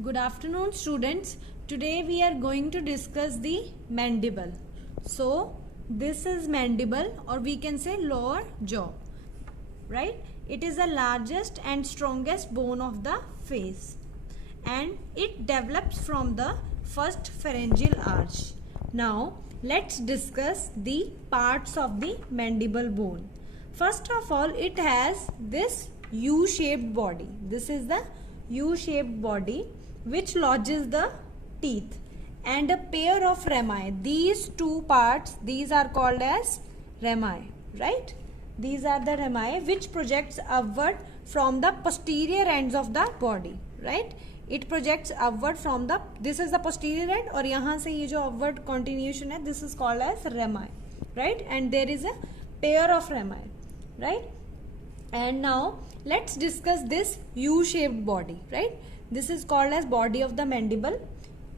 Good afternoon, students. Today we are going to discuss the mandible. So, this is mandible, or we can say lower jaw, right? It is the largest and strongest bone of the face, and it develops from the first pharyngeal arch. Now, let's discuss the parts of the mandible bone. First of all, it has this U-shaped body. This is the U-shaped body which lodges the teeth, and a pair of rami. These two parts, these are called as rami, right? These are the rami which projects upward from the posterior ends of the body, right? It projects upward from the, this is the posterior end, और यहाँ से ये जो upward continuation है, this is called as rami, right? And there is a pair of rami, right? And now let's discuss this U-shaped body, right? This is called as body of the mandible,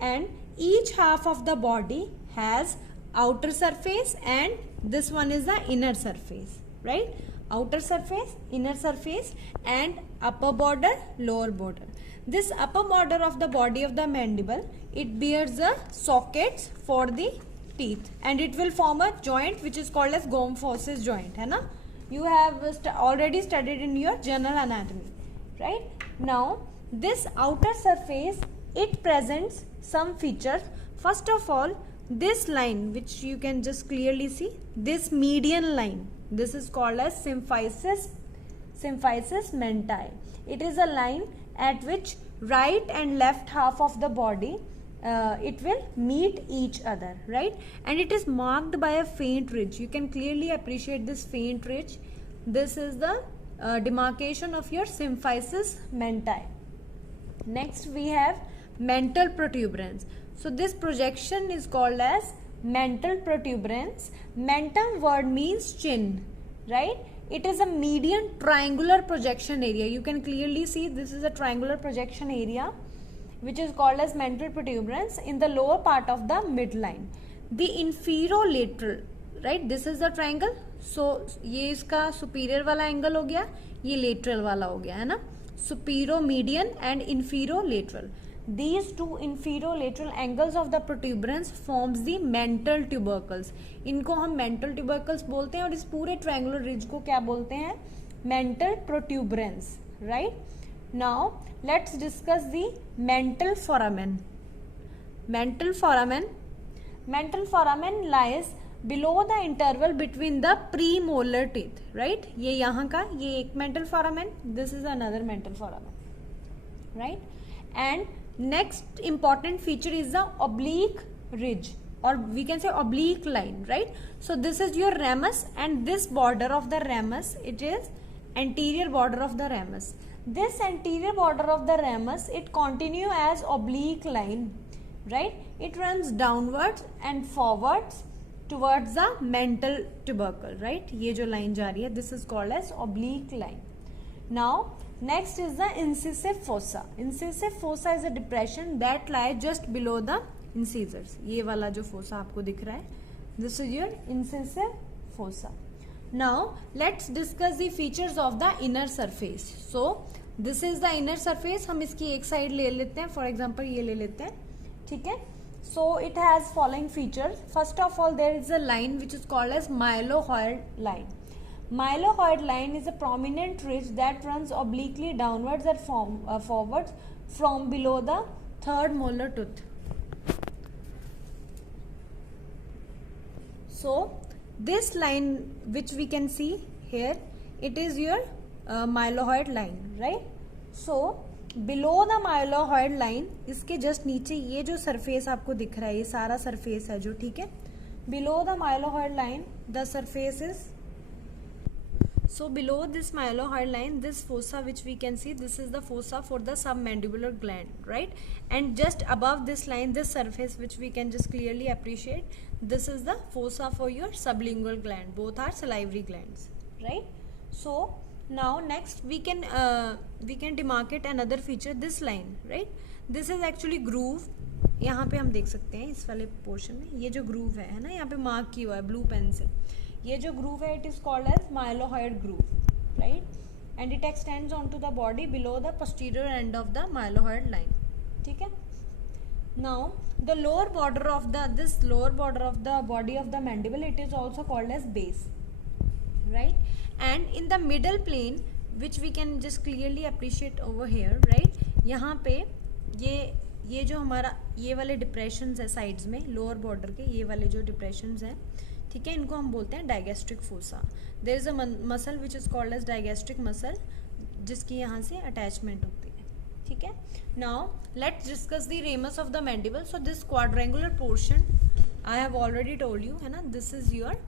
and each half of the body has outer surface and this one is the inner surface, right? Outer surface, inner surface, and upper border, lower border. This upper border of the body of the mandible, it bears the sockets for the teeth, and it will form a joint which is called as Gomphosis joint, है ना? You have already studied in your general anatomy, right? Now, this outer surface, it presents some features. First of all, this line which you can just clearly see, this median line, this is called as symphysis mentae. It is a line at which right and left half of the body it will meet each other, right? And it is marked by a faint ridge. You can clearly appreciate this faint ridge. This is the demarcation of your symphysis mentae. Next we have mental protuberance. So this projection is called as mental protuberance. Mentum word means chin, right? It is a median triangular projection area. You can clearly see this is a triangular projection area which is called as mental protuberance in the lower part of the midline. The inferolateral, right? This is the triangle. So ये इसका superior वाला angle हो गया, ये lateral वाला हो गया, है ना? Superomedian and inferolateral. These two inferolateral angles of the protuberance forms the mental tubercles. इनको हम mental tubercles बोलते हैं, और इस पूरे triangular ridge को क्या बोलते हैं? Mental protuberance, right? Now let's discuss the mental foramen. Mental foramen lies below the interval between the premolar teeth, right? ये यहाँ का, ये एक mental foramen, this is another mental foramen, right? And next important feature is the oblique ridge, or we can say oblique line, right? So this is your ramus, and this border of the ramus, it is anterior border of the ramus. This anterior border of the ramus, it continue as oblique line, right? It runs downwards and forwards towards the mental tubercle, right? ये जो line जा रही है, this is called as oblique line. Now next is the incisive fossa. Incisive fossa is a depression that lies just below the incisors. ये वाला जो fossa आपको दिख रहा है, this is your incisive fossa. Now let's discuss the features of the inner surface. So this is the inner surface. हम इसकी एक side ले लेते हैं, for example ये ले लेते हैं, ठीक है? So it has following features. First of all, there is a line which is called as mylohyoid line. Mylohyoid line is a prominent ridge that runs obliquely downwards and forwards from below the third molar tooth. So this line which we can see here, it is your mylohyoid line, right? So below the mylohyoid line, इसके just नीचे ये जो surface आपको दिख रहा है, ये सारा surface है जो, ठीक है? Below the mylohyoid line, the surface is, so below this mylohyoid line, this fossa which we can see, this is the fossa for the submandibular gland, right? And just above this line, this surface which we can just clearly appreciate, this is the fossa for your sublingual gland. Both are salivary glands, right? So now next we can demarcate another feature, this line, right? This is actually groove. यहाँ पे हम देख सकते हैं इस वाले portion में ये जो ग्रूव है ना, यहाँ पे मार्क किया हुआ है ब्लू पेन से, ये जो ग्रूव है, it is called as mylohyoid groove, right? And it extends onto the body below the posterior end of the mylohyoid line. ठीक है. Now the lower border of this lower border of the body of the mandible, it is also called as base, right? And in the middle plane, which we can just clearly appreciate over here, right? यहाँ पे ये जो हमारा ये वाले depressions है sides में lower border के, ये वाले जो डिप्रेशंस हैं, ठीक है, इनको हम बोलते हैं digastric fossa. There is a muscle which is called as digastric muscle, जिसकी यहाँ से अटैचमेंट होती है. ठीक है. Now let's discuss the ramus of the mandible. So this quadrangular portion I have already told you, है ना, this is your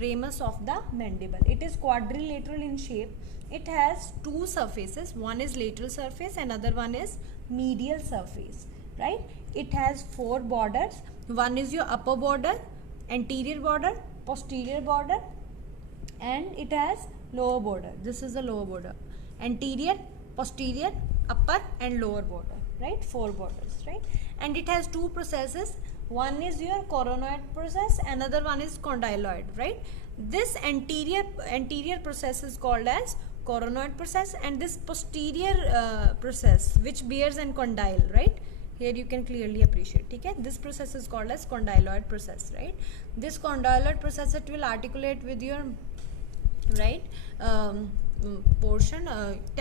ramus of the mandible. It is quadrilateral in shape. It has two surfaces. One is lateral surface, another one is medial surface, right? It has four borders. One is your upper border, anterior border, posterior border, and it has lower border. This is the lower border. Anterior, posterior, upper and lower border, right? Four borders, right? And it has two processes. One is your coronoid process, another one is condyloid, right? This anterior process is called as coronoid process, and this posterior process which bears an condyle, right? Here you can clearly appreciate. Okay, this process is called as condyloid process, right? This condyloid process, it will articulate with your right portion,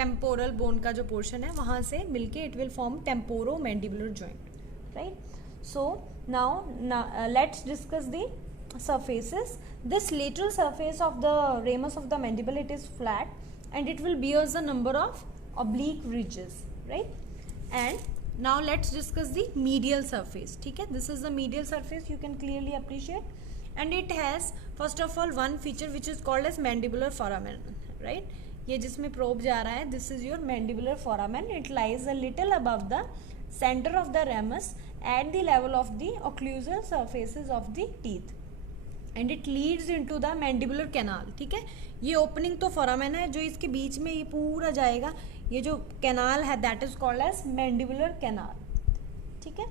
temporal bone का जो portion है वहाँ से मिलके it will form temporomandibular joint, right? So now let's discuss the surfaces. This lateral surface of the ramus of the mandible, it is flat and it will bears a number of oblique ridges, right? And now let's discuss the medial surface. ठीक है, this is the medial surface, you can clearly appreciate, and it has first of all one feature which is called as mandibular foramen, right? ये जिसमें probe जा रहा है, this is your mandibular foramen. It lies a little above the center of the ramus at the level of the occlusal surfaces of the teeth, and it leads into the mandibular canal. ठीक है, ये opening तो foramen है, जो इसके बीच में ये पूरा जाएगा, ये जो कैनाल है that is called as mandibular canal. ठीक है,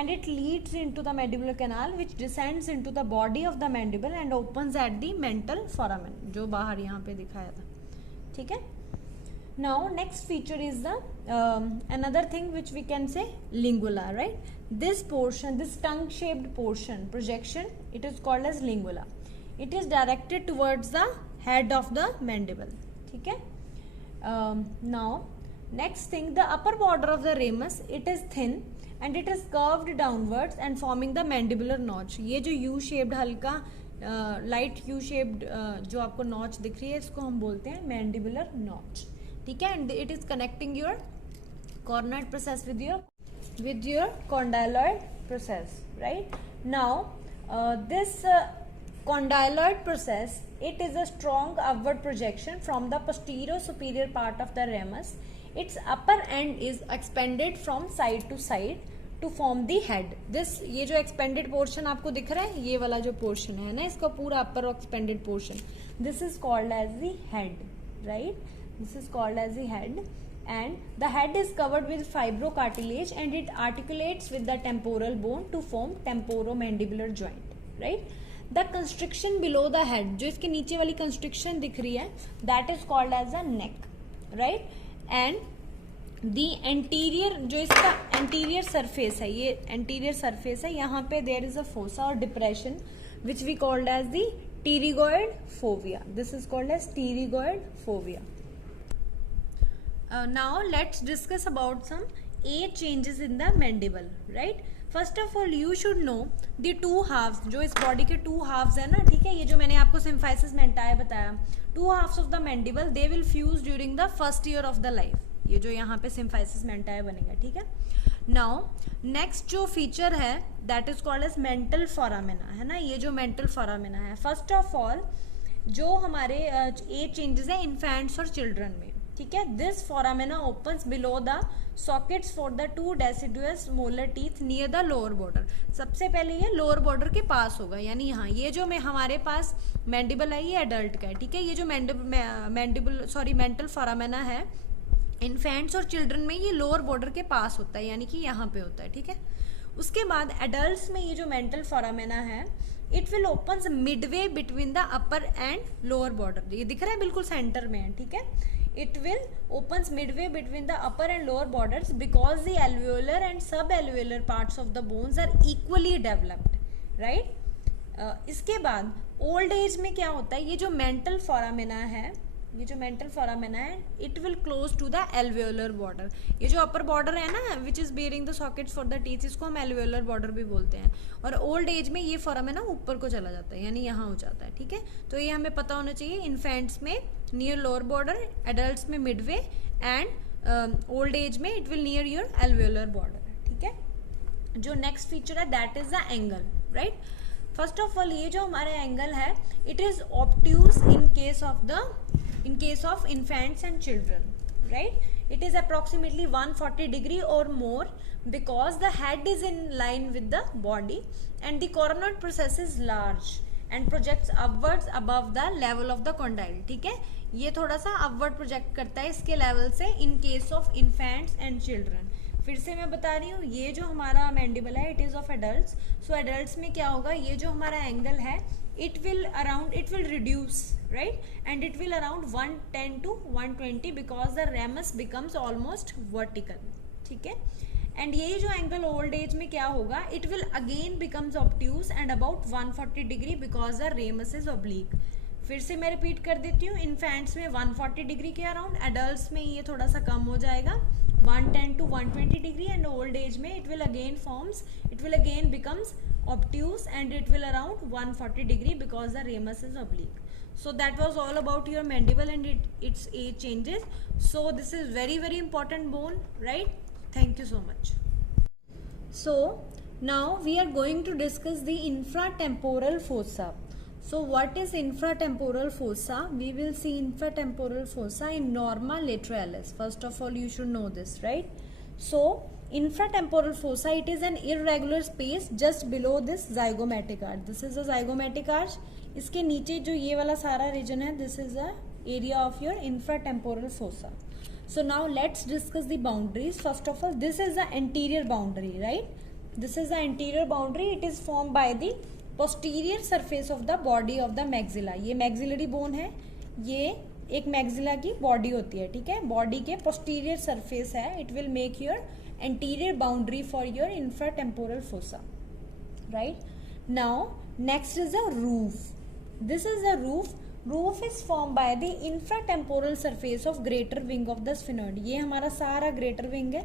and it leads into the mandibular canal which descends into the body of the mandible and opens at the mental foramen, जो बाहर यहाँ पे दिखाया था. ठीक है. Now next feature is the another thing which we can say lingula, right? This portion, this tongue shaped portion projection, it is called as lingula. It is directed towards the head of the mandible. ठीक है. Now next thing, the upper border of the ramus, it is thin and it is curved downwards and forming the mandibular notch. ये जो U shaped हल्का light U shaped जो आपको notch दिख रही है, इसको हम बोलते हैं mandibular notch. ठीक है, and it is connecting your coronoid process with your condyloid process, right? Now this condyloid process, it is a strong upward projection from the posterior superior part of the ramus. Its upper end is expanded from side to side to form the head. This ये जो expanded portion आपको दिख रहा है, ये वाला जो portion है ना, इसका पूरा upper expanded portion, this is called as the head, right? This is called as the head, and the head is covered with fibrocartilage and it articulates with the temporal bone to form temporomandibular joint, right? The constriction below the head, जो इसके नीचे वाली constriction दिख रही है, that is called as a neck, right? And the anterior, जो इसका anterior surface है, ये anterior surface है, यहाँ पे there is a fossa or depression which we called as the pterygoid fovea. This is called as pterygoid fovea. Now let's discuss about some age changes in the mandible, right? First of all, you should know the two halves, जो इस body के two halves है ना, ठीक है, ये जो मैंने आपको symphysis mentae बताया, two halves of the mandible, they will fuse during the first year of the life. ये जो यहाँ पे symphysis mentae बनेगा, ठीक है. Now next जो feature है that is called as mental foramina, है ना, ये जो mental foramina है. First of all, जो हमारे age changes है infants और children में, ठीक है, this foramina opens below the sockets for the two deciduous molar teeth near the lower border. सबसे पहले ये lower border के पास होगा, यानी यहाँ ये जो में हमारे पास mandible है ये adult का है, ठीक है. ये जो mental foramina है इन्फेंट्स और चिल्ड्रन में ये लोअर बॉर्डर के पास होता है, यानी कि यहाँ पे होता है, ठीक है. उसके बाद एडल्ट्स में ये जो मेंटल फोरामेना है, it will opens Midway between the upper and lower border. ये दिख रहा है बिल्कुल सेंटर में है, ठीक है. it will opens midway between the upper and lower borders because the alveolar and subalveolar parts of the bones are equally developed, right? इसके बाद ओल्ड एज में क्या होता है, ये जो मेंटल फोरामिना है, it will close to the alveolar border. ये जो अपर बॉर्डर है ना which is bearing the sockets for the teeth, इसको हम एल्वेओलर बॉर्डर भी बोलते हैं. और ओल्ड एज में ये फोरामिना ऊपर को चला जाता है, यानी यहाँ हो जाता है. ठीक है, तो ये हमें पता होना चाहिए. इन्फेंट्स में नियर लोअर बॉर्डर, एडल्ट्स में मिडवे, एंड ओल्ड एज में it will near your एल्वेओलर border. ठीक है, जो नेक्स्ट फीचर है that is the angle, right. First of all ये जो हमारा एंगल है it is obtuse in case of infants and children, right? It is approximately 140 degree or more because the head is in line with the body and the coronoid process is large and projects upwards above the level of the condyle. ठीक है, ये थोड़ा सा upward project करता है इसके level से in case of infants and children. फिर से मैं बता रही हूँ, ये जो हमारा मैंडिबल है it is of adults. So adults में क्या होगा, ये जो हमारा एंगल है it will reduce, right? And it will around 110 to 120 because the ramus becomes almost vertical. ठीक है, एंड ये जो एंगल ओल्ड एज में क्या होगा, it will again becomes obtuse and about 140 degree because the ramus is oblique. फिर से मैं रिपीट कर देती हूँ, इन्फेंट्स में 140 डिग्री के अराउंड, एडल्ट्स में ये थोड़ा सा कम हो जाएगा 110 to 120 degree, and old age में it will again becomes obtuse and it will around 140 degree because the ramus is oblique. So that was all about your mandible and its age changes. So this is very very important bone, right? Thank you so much. So now we are going to discuss the infratemporal fossa. So what is infratemporal fossa? We will see infratemporal fossa in norma lateralis. First of all you should know this, right? So infratemporal fossa, it is an irregular space just below this zygomatic arch. This is a zygomatic arch. इसके नीचे जो ये वाला सारा reason है, this is the area of your infratemporal fossa. So now let's discuss the boundaries. First of all, this is the anterior boundary, right? This is the anterior boundary. It is formed by the posterior surface of the body of the maxilla. ये maxillary bone है, ये एक maxilla की body होती है. ठीक है, body के posterior surface है, it will make your anterior boundary for your infratemporal fossa, right? Now next is the roof. This is the roof. Roof is formed by the infratemporal surface of greater wing of the sphenoid. ये हमारा सारा greater wing है.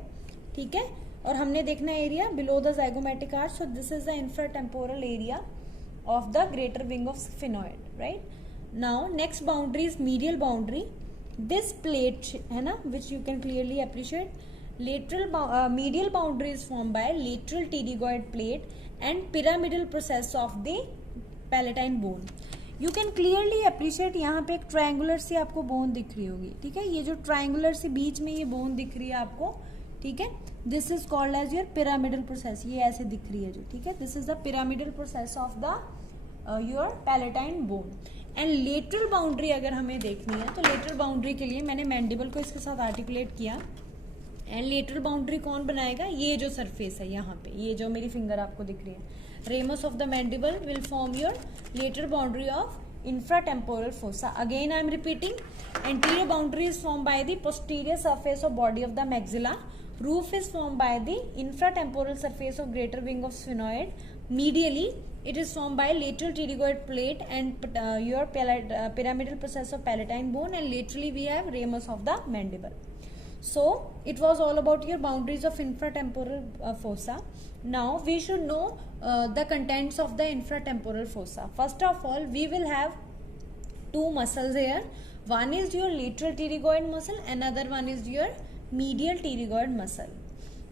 ठीक है, और हमने देखना area below the zygomatic arch. So this is the infratemporal area of the greater wing of sphenoid, right? Now next boundary is medial boundary. This plate है ना, which you can clearly appreciate. Medial boundary is formed by lateral pterygoid plate and pyramidal process of the palatine bone. You can clearly appreciate यहाँ पे एक triangular सी आपको bone दिख रही होगी. ठीक है, ये जो triangular सी बीच में ये bone दिख रही है आपको, ठीक है, this is called as your pyramidal process. ये ऐसे दिख रही है जो, ठीक है, this is the pyramidal process of the your palatine bone. And lateral boundary अगर हमें देखनी है तो लेटरल बाउंड्री के लिए मैंने मैंडिबल को इसके साथ आर्टिकुलेट किया. एंड लेटरल बाउंड्री कौन बनाएगा, ये जो सरफेस है यहाँ पे, ये जो मेरी फिंगर आपको दिख रही है, ramus of the mandible will form your lateral boundary of infratemporal fossa. Again I am repeating, anterior boundary is formed by the posterior surface of body of the maxilla. Roof is formed by the infratemporal surface of greater wing of sphenoid. Medially it is formed by lateral pterygoid plate and your pyramidal process of palatine bone, and laterally we have ramus of the mandible. So it was all about your boundaries of infratemporal fossa. Now we should know the contents of the infratemporal fossa. First of all, we will have two muscles here. One is your lateral pterygoid muscle, another one is your medial pterygoid muscle.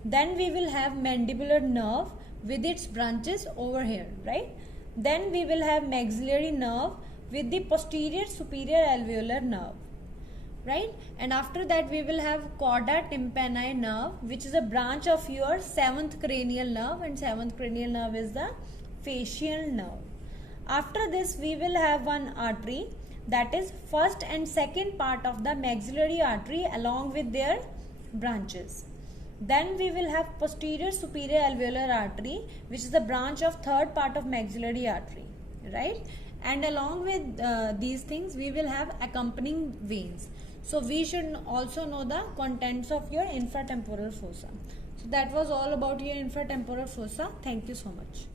Then we will have mandibular nerve with its branches over here, right? Then we will have maxillary nerve with the posterior superior alveolar nerve, right? And after that we will have cauda tympani nerve, which is a branch of your seventh cranial nerve, and seventh cranial nerve is the facial nerve. After this we will have one artery, that is first and second part of the maxillary artery along with their branches. Then we will have posterior superior alveolar artery, which is the branch of third part of maxillary artery, right? And along with these things we will have accompanying veins. So we should also know the contents of your infratemporal fossa. So that was all about your infratemporal fossa. Thank you so much.